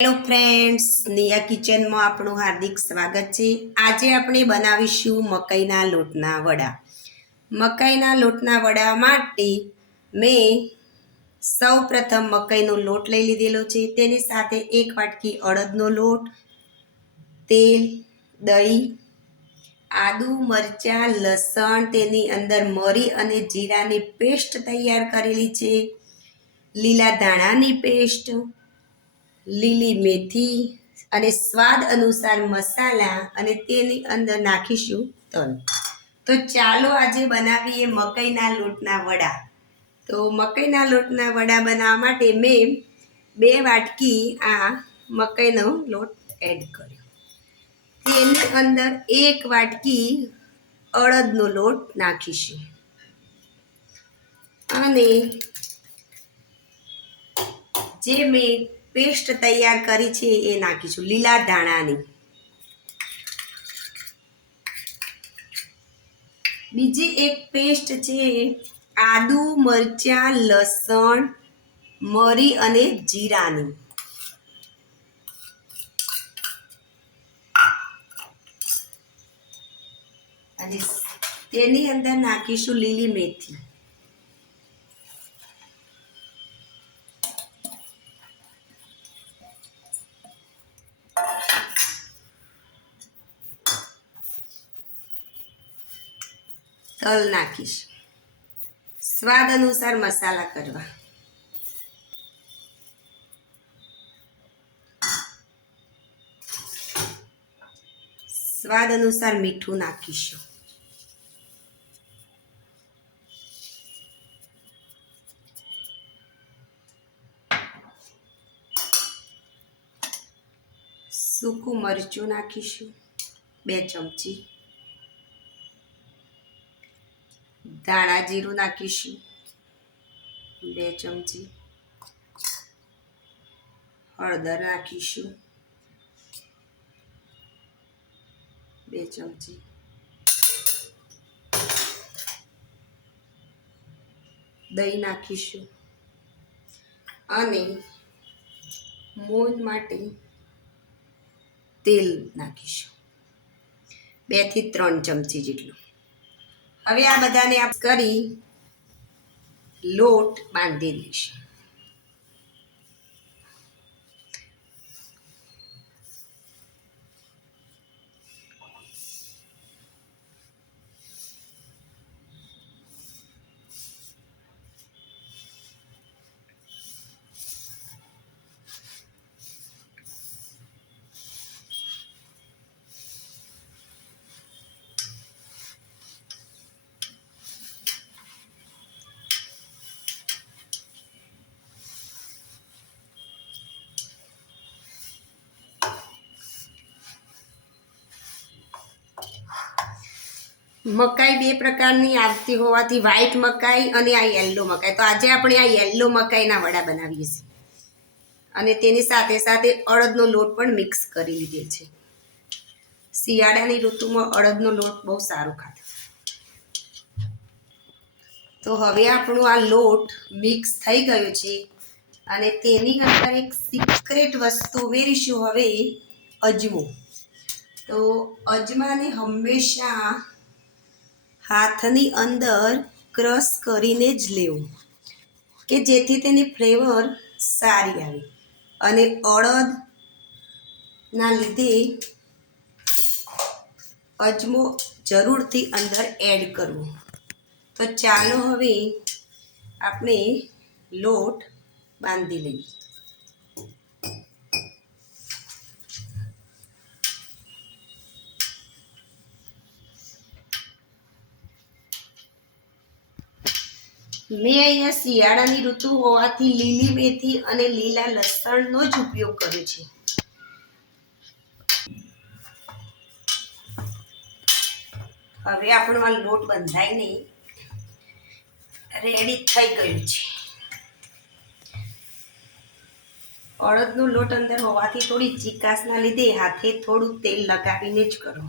Hello friends, Nia કિચનમાં આપણું હાર્દિક સ્વાગત છે। આજે આપણે બનાવીશું મકાઈના લોટના વડા। મકાઈના લોટના વડા માટે મેં સૌપ્રથમ મકાઈનો લોટ લઈ લીધેલો છે। તેની સાથે 1 વાટકી અડદનો લોટ, તેલ, દહીં, આદુ, મરચાં, લસણ, તેની અંદર મરી અને જીરાની પેસ્ટ તૈયાર કરેલી છે, લીલા ધાણાની પેસ્ટ, લીલી મેથી અને સ્વાદ અનુસાર મસાલા અને તેની અંદર નાખીશું તલ। તો ચાલો આજે બનાવીએ મકાઈના લોટના વડા। તો મકાઈના લોટના વડા બનાવવા માટે મેં 2 વાટકી આ મકાઈનો લોટ એડ કર્યો। તેની અંદર 1 વાટકી અડદનો લોટ નાખીશું અને જે મેં પેસ્ટ તૈયાર કરી છે એ નાખીશું, લીલા ધાણાની। બીજી એક પેસ્ટ છે આદુ, મરચાં, લસણ, મરી અને જીરાની। અને તેની અંદર નાખીશું લીલી મેથી। તલ નાખીશ, સ્વાદ અનુસાર મસાલા કરવા। સ્વાદ અનુસાર મીઠું નાખીશું। સૂકું મરચું નાખીશું 2 ચમચી, ધાણા જીરું નાખીશું 2 ચમચી, હળદર નાખીશું 2 ચમચી, દહીં નાખીશું અને મોણ માટે તેલ નાખીશું 2 થી 3 ચમચી જેટલું। હવે આ બધાને આપ કરી લોટ બાંધી લઈશું। મકાઈ 2 પ્રકારની આવતી હોવાથી વ્હાઈટ મકાઈ અને આ યલો મકાઈ, તો આજે આપણે આ યલો મકાઈના વડા બનાવીએ છીએ અને તેની સાથે સાથે અડદનો લોટ પણ મિક્સ કરી લીધેલ છે। શિયાળાની ઋતુમાં અડદનો લોટ બહુ સારું ખાતો। તો હવે આપણું આ લોટ મિક્સ થઈ ગયો છે અને તેની અંદર એક સિક્રેટ વસ્તુ ઉમેરીશું હવે, અજમો। તો અજમાને હંમેશા હાથની અંદર ક્રશ કરીને જ લેવું કે જેથી તેની ફ્લેવર સારી આવે અને અડદના લીધે અજમો જરૂરથી અંદર એડ કરવો। તો ચાલો હવે આપણે લોટ બાંધી લઈએ। મેં અહીંયા શિયાળાની ઋતુ હોવાથી લીલી મેથી અને લીલા લસણનો જ ઉપયોગ કર્યો છે। હવે આપણો આ લોટ બંધાઈને રેડી થઈ ગયું છે। અડદનો લોટ અંદર હોવાથી થોડી ચીકાશના લીધે હાથે થોડું તેલ લગાવીને જ કરો।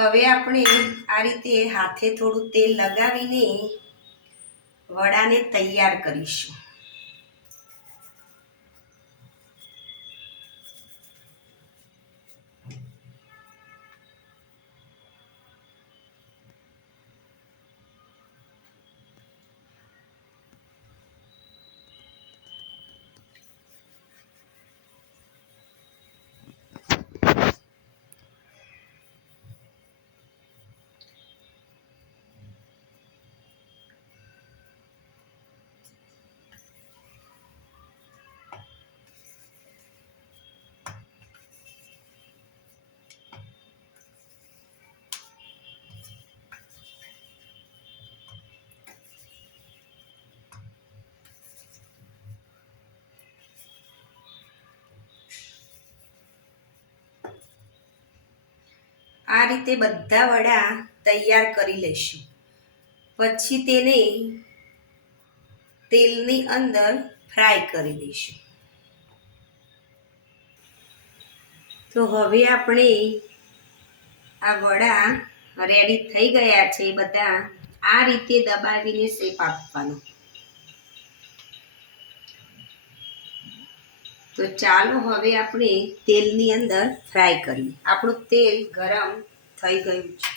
હવે આપણે આ રીતે હાથે થોડું તેલ લગાવીને વડાને તૈયાર કરીશું. આ રીતે બધા વડા તૈયાર કરી લઈશું. પછી તેને તેલની અંદર ફ્રાય કરી દઈશું. તો હવે આપણે આ વડા રેડી થઈ ગયા છે. બધા આ રીતે દબાવીને શેપ આપવાનો. તો ચાલો હવે આપણે તેલની અંદર ફ્રાય કરીએ. આપણું તેલ ગરમ થઈ ગયું છે.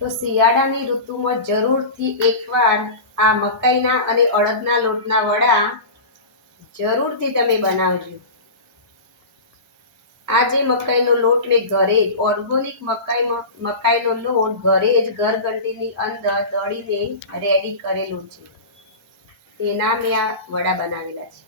તો શિયાળાની ઋતુમાં જરૂરથી એકવાર આ મકાઈના અને અડદના લોટના વડા જરૂરથી તમે બનાવજો. આ જે મકાઈનો લોટ મેં ઘરે જ ઓર્ગેનિક મકાઈનો લોટ ઘરે જ ઘરઘંટીની અંદર દળીને રેડી કરેલું છે. એના મેં આ વડા બનાવેલા છે.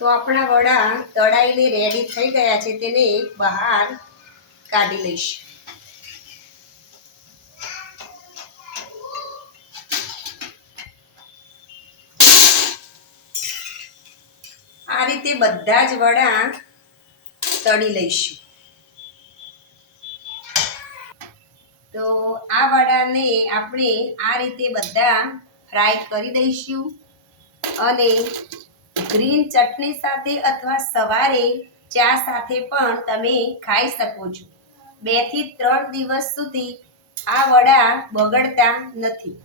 તો આપણા વડા તળાઈને રેડી થઈ ગયા છે. તેને બહાર કાઢી લઈશું. આ રીતે બધા જ વડા તળી લઈશું. તો આ વડાને આપણે આ રીતે બધા ફ્રાય કરી દઈશું અને ગ્રીન ચટણી સાથે અથવા સવારે ચા સાથે પણ તમે ખાઈ શકો છો. 2 થી 3 દિવસ સુધી આ વડા બગડતા નથી.